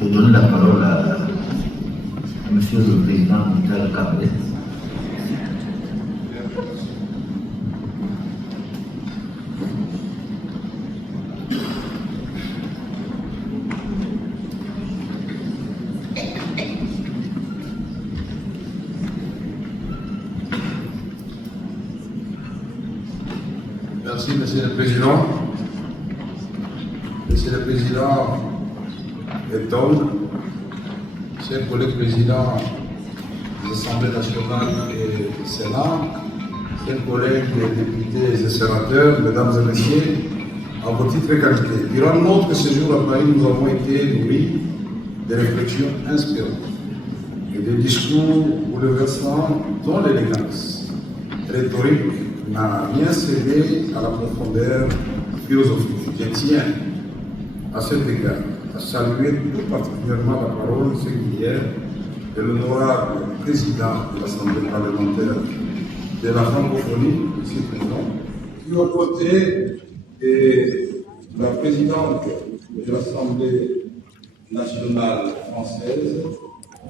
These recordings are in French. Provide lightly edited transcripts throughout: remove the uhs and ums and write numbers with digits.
Je donne la parole à Monsieur le Président Michael Kabé. Merci, Monsieur le Président. Monsieur le Président Elton, chers collègues présidents des Assemblées nationales et du Sénat, chers collègues députés et sénateurs, mesdames et messieurs, en vos titres et qualités. Durant notre séjour à Paris, nous avons été nourris de réflexions inspirantes et de discours bouleversants dont l'élégance rhétorique n'a rien cédé à la profondeur philosophique. Je tiens, à cet égard, à saluer tout particulièrement la parole singulière de l'honorable président de l'Assemblée parlementaire de la francophonie, M. le Président, qui, aux côtés de la présidente de l'Assemblée nationale française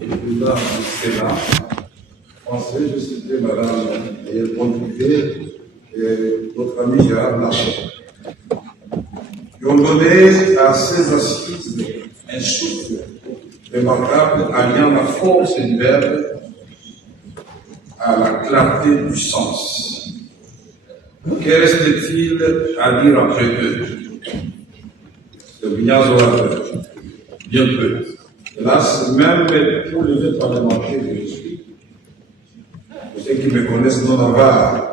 et du président du Sénat français, je citais Madame Yael Bonduquet et notre ami Gérard Larcher, qui ont donné à ces assises un souffle remarquable alliant la force du verbe à la clarté du sens. Que reste-t-il à dire après eux? C'est bien peu. Hélas, même pour les deux parlementaires que je suis, pour ceux qui me connaissent non avare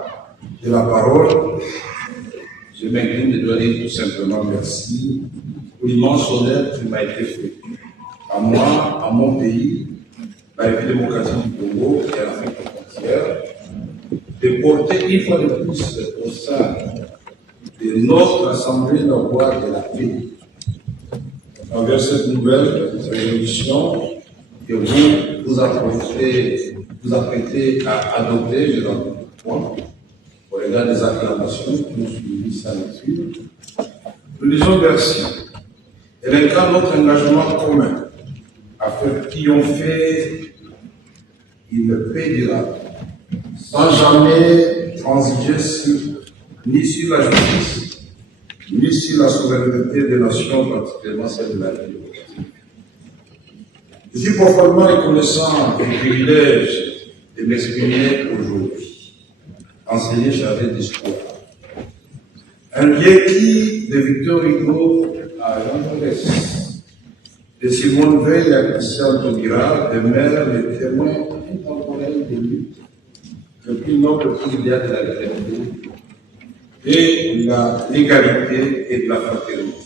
de la parole, je m'incline de donner tout simplement merci pour l'immense honneur qui m'a été fait. À moi, à mon pays, la République démocratique du Congo et à l'Afrique entière, de porter une fois de plus au sein de notre Assemblée la voix de la paix. À travers cette nouvelle résolution que vous apprêtez à adopter, je l'en point, au regard des acclamations que nous suivons sans lecture, nous disons merci. Elle incarne notre engagement commun à faire triompher une paix durable, sans jamais transiger ni sur la justice, ni sur la souveraineté des nations, particulièrement celle de la vie. Je suis profondément reconnaissant du privilège de m'exprimer aujourd'hui, enseigner chargé d'histoire. Un lien qui, de Victor Hugo à Jean Jaurès, de Simone Veil à Christian Taubira, demeure le témoin intemporel des luttes, le plus noble idéal de la République, et l'égalité et de la fraternité.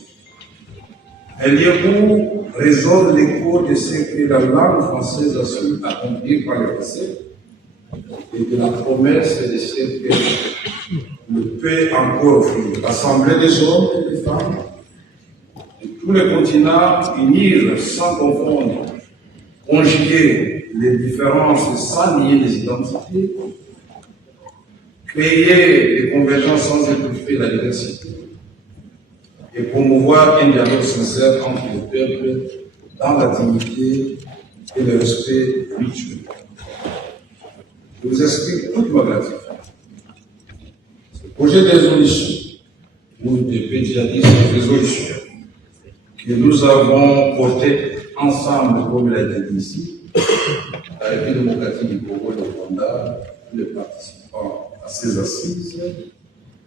Un lieu où résonne l'écho de ce que la langue française a su accomplir par le passé et de la promesse de ce que le peut encore offrir. L'Assemblée des hommes et des femmes de tous les continents, unir sans confondre, conjuguer les différences sans nier les identités, créer des convergences sans étouffer la diversité et promouvoir un dialogue sincère entre les peuples dans la dignité et le respect mutuel. Je vous explique toute ma gratitude. Ce projet de résolution, ou de pédiatrie de résolution, que nous avons porté ensemble, comme il a été dit ici, la République démocratique du Congo et le Rwanda, tous les participants à ces assises,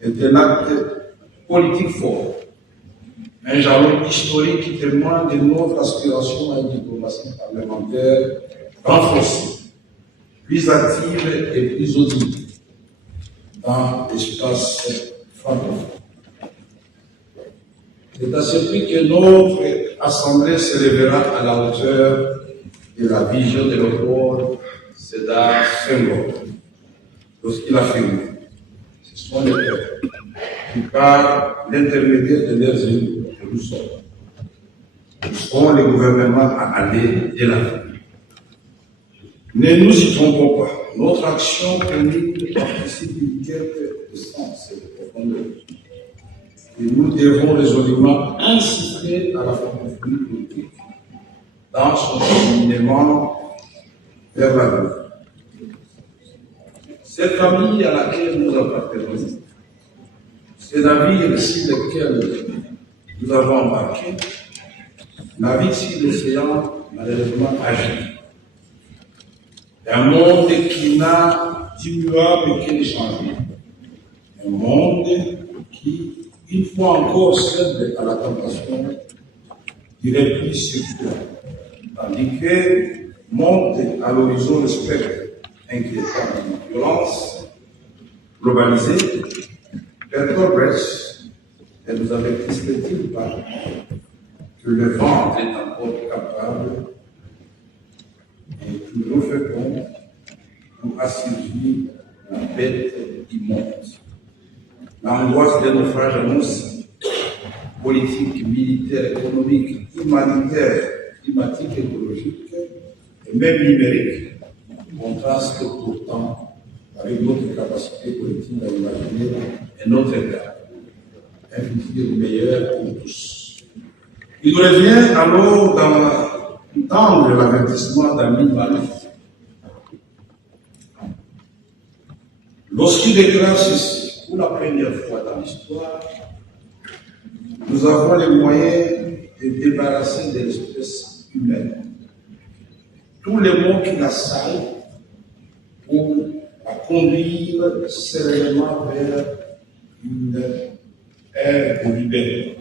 est un acte politique fort, un jalon historique qui témoigne de notre aspiration à une diplomatie parlementaire renforcée, plus active et plus audible dans l'espace francophone. C'est à ce prix que notre Assemblée s'élèvera à la hauteur de la vision de l'auteur Sédar Senghor, lorsqu'il affirme: ce sont les peuples qui, par l'intermédiaire de leurs élus, que nous sommes. Nous serons les gouvernements à aller de l'avant. Ne nous y trompons pas. Notre action commune participe d'une quête de sens et de profondeur. Et nous devons résolument inciter à la francophonie politique dans son cheminement vers la vie. Cette famille à laquelle nous appartenons, c'est la vie sur laquelle nous avons embarqué, la vie sur l'océan, malheureusement, agit. Un monde qui n'a d'immuable que les changements. Un monde qui, une fois encore, cède à la tentation du repli circulaire, tandis que monte à l'horizon le spectre inquiétant de violence globalisée, Bertolt Brecht ne nous avertissait-il pas que le ventre est encore capable et toujours fécond pour assujettir la bête immonde. L'angoisse des naufrages annonce politique, militaire, économique, humanitaire, climatique, écologique et même numérique contraste pourtant avec notre capacité collective à imaginer un autre état, un futur meilleur pour tous. Il nous revient alors d'entendre l'avertissement d'Amin Malouf. Lorsqu'il déclare ceci, pour la première fois dans l'histoire, nous avons les moyens de débarrasser de l'espèce humaine tous les maux qui l'assaillent pour la conduire sereinement vers une ère de liberté,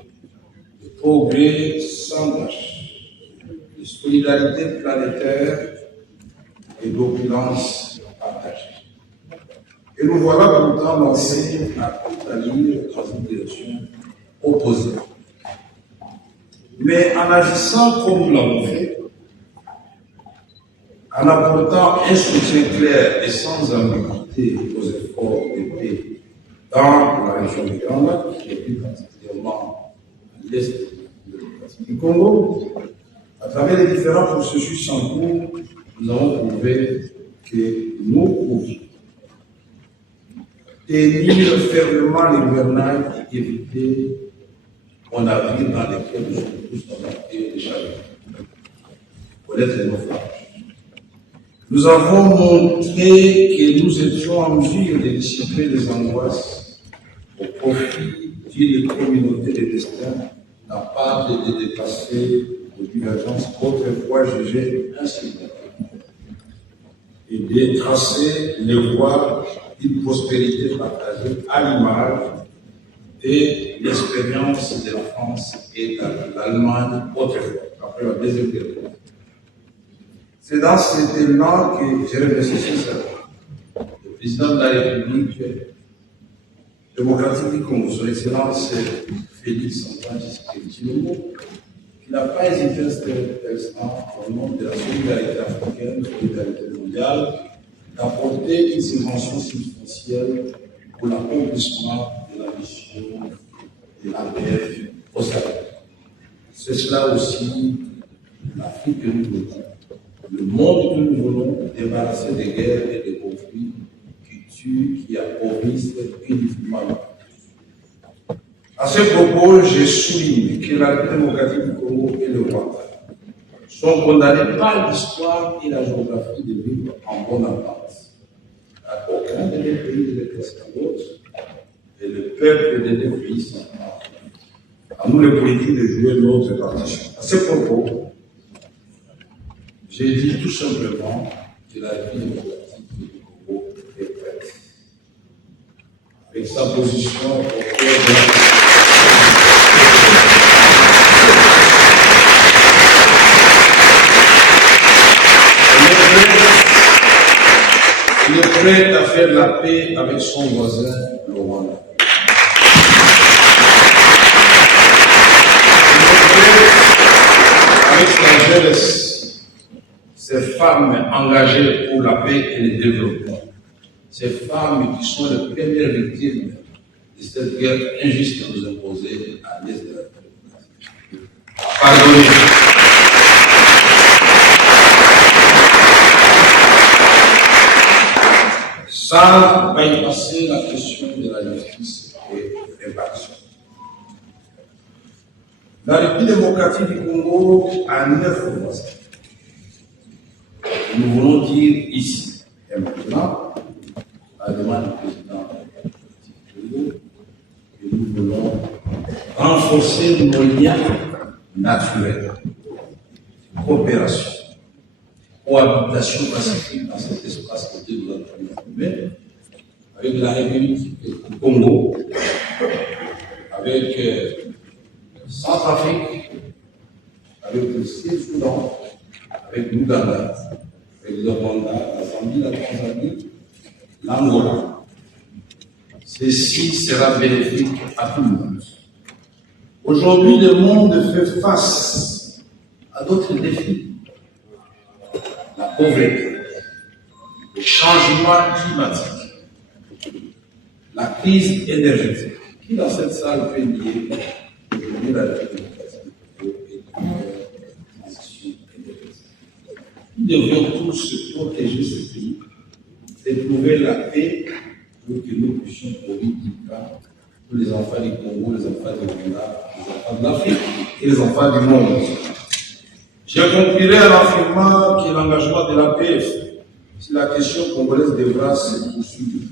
de progrès sans tâche, de solidarité planétaire et d'opulence partagée. Et nous voilà pourtant lancés à toute allure dans une direction opposée. Mais en agissant comme nous l'avons fait, en apportant un soutien clair et sans ambiguïté aux efforts de paix dans la région du Grand Lac, et plus particulièrement à l'est du Congo, à travers les différents processus en cours, nous avons prouvé que nous pouvions tenir fermement les gouvernails et éviter un avenir dans lequel nous sommes tous embarqués déjà. Connaître les naufrages. Nous avons montré que nous étions en mesure de dissiper les angoisses au profit d'une communauté de destin capable de dépasser les divergences autrefois jugées insignifiantes et de tracer les voies d'une prospérité partagée à l'image de l'expérience de la France et de l'Allemagne autrefois, après la Deuxième Guerre mondiale. C'est dans cet élan que j'ai remercié le président de la République démocratique du Congo, son Excellence Félix Antoine Tshisekedi, qui n'a pas hésité à cet instant, au nom de la solidarité africaine, solidarité mondiale, d'apporter une subvention substantielle pour l'accomplissement de la mission de l'APF au Sahel. C'est cela aussi l'Afrique que nous voulons. Le monde que nous voulons débarrasser des guerres et des conflits qui tuent, qui appauvrissent inutilement. À ce propos, je souligne que la République démocratique du Congo et le Rwanda sont condamnés par l'histoire et la géographie de vivre en bonne entente. Aucun des deux pays ne dépasse l'autre, et le peuple des deux pays s'en à nous les politiques de jouer notre partition. À ce propos, j'ai dit tout simplement que la République démocratique du Congo est prête. Avec sa position au cœur de la il est prêt à faire la paix avec son voisin, le Rwanda. Il est prêt avec sa jeunesse, ces femmes engagées pour la paix et le développement, ces femmes qui sont les premières victimes de cette guerre injuste que nous imposée à l'est de la République. Pardonnez. Sans bypasser la question de la justice et réparation. La République démocratique du Congo a 9 voisins. Et nous voulons dire ici et maintenant, à la demande du président, que nous voulons renforcer nos liens naturels, coopération, cohabitation pacifique dans cet espace côté de notre humaine, avec la République du Congo, avec Centrafrique, avec le Sud-Soudan, avec l'Ouganda, avec le Rwanda, la Zambie, la Tanzanie, l'Angola. Ceci sera bénéfique à tout le monde. Aujourd'hui, le monde fait face à d'autres défis. La pauvreté, le changement climatique, la crise énergétique. Qui dans cette salle peut nier aujourd'hui la démocratie et la transition énergétique? Nous devions tous protéger ce pays et trouver la paix pour que nous puissions produire du pain pour les enfants du Congo, les enfants du Rwanda, les enfants de l'Afrique et les enfants du monde. Je conclurai en affirmant que l'engagement de la paix sur la question congolaise devra se poursuivre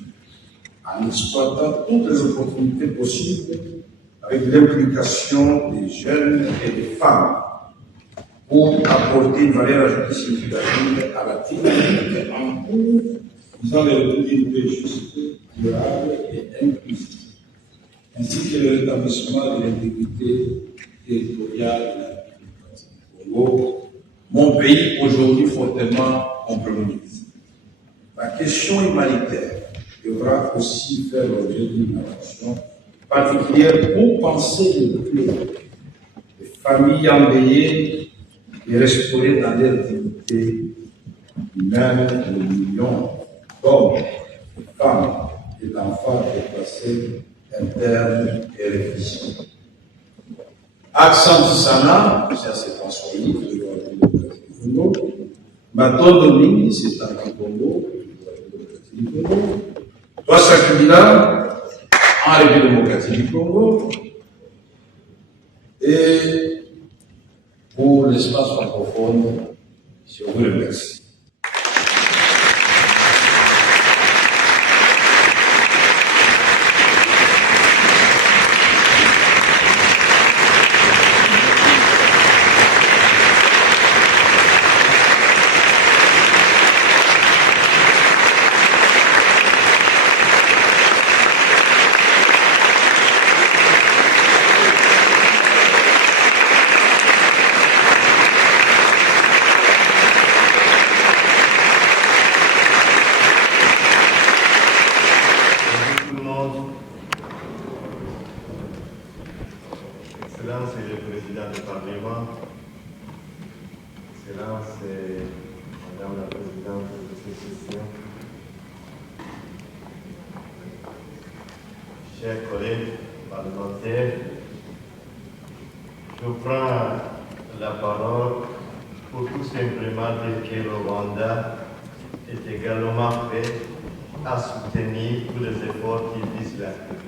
en exploitant toutes les opportunités possibles avec l'implication des jeunes et des femmes pour apporter une valeur ajoutée significative à la dynamique en cours visant le retour d'une paix juste, durable et inclusive, ainsi que le rétablissement de l'intégrité territoriale de la République du Congo, mon pays aujourd'hui fortement compromis. La question humanitaire devra aussi faire l'objet d'une attention particulière pour penser le plus les familles endeuillées et restaurer dans leur dignité humaine les millions d'hommes, de femmes et d'enfants déplacés internes et réfugiés. Accent Sana, ça c'est en Swahili, du Congo. Matondo c'est en Congo, du Congo. Twasakibila, en République démocratique du Congo. Et pour l'espace francophone, je vous remercie. Excellence et le président du Parlement, Excellence et Madame la Présidente de cette session, chers collègues parlementaires, je prends la parole pour tout simplement dire que le Rwanda est également prêt à soutenir tous les efforts qui visent la paix.